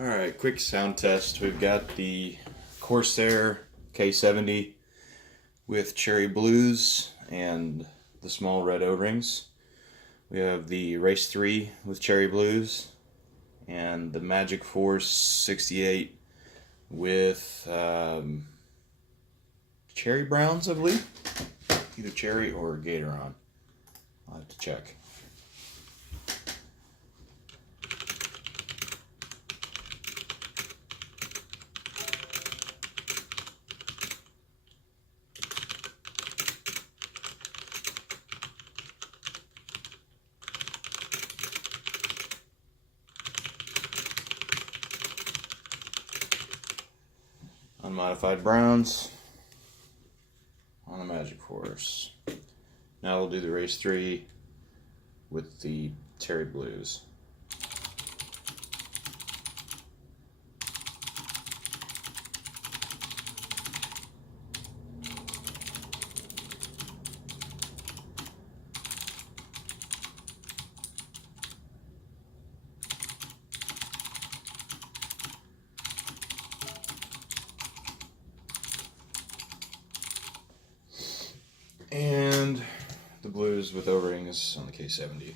Alright, quick sound test. We've got the Corsair K70 with cherry blues and the small red O-rings. We have the Race 3 with cherry blues and the Magicforce 68 with cherry browns, I believe. Either cherry or Gatoron. I'll have to check. Unmodified browns on the Magicforce. Now we'll do the Race 3 with the cherry blues. And the blues with O-rings on the K70.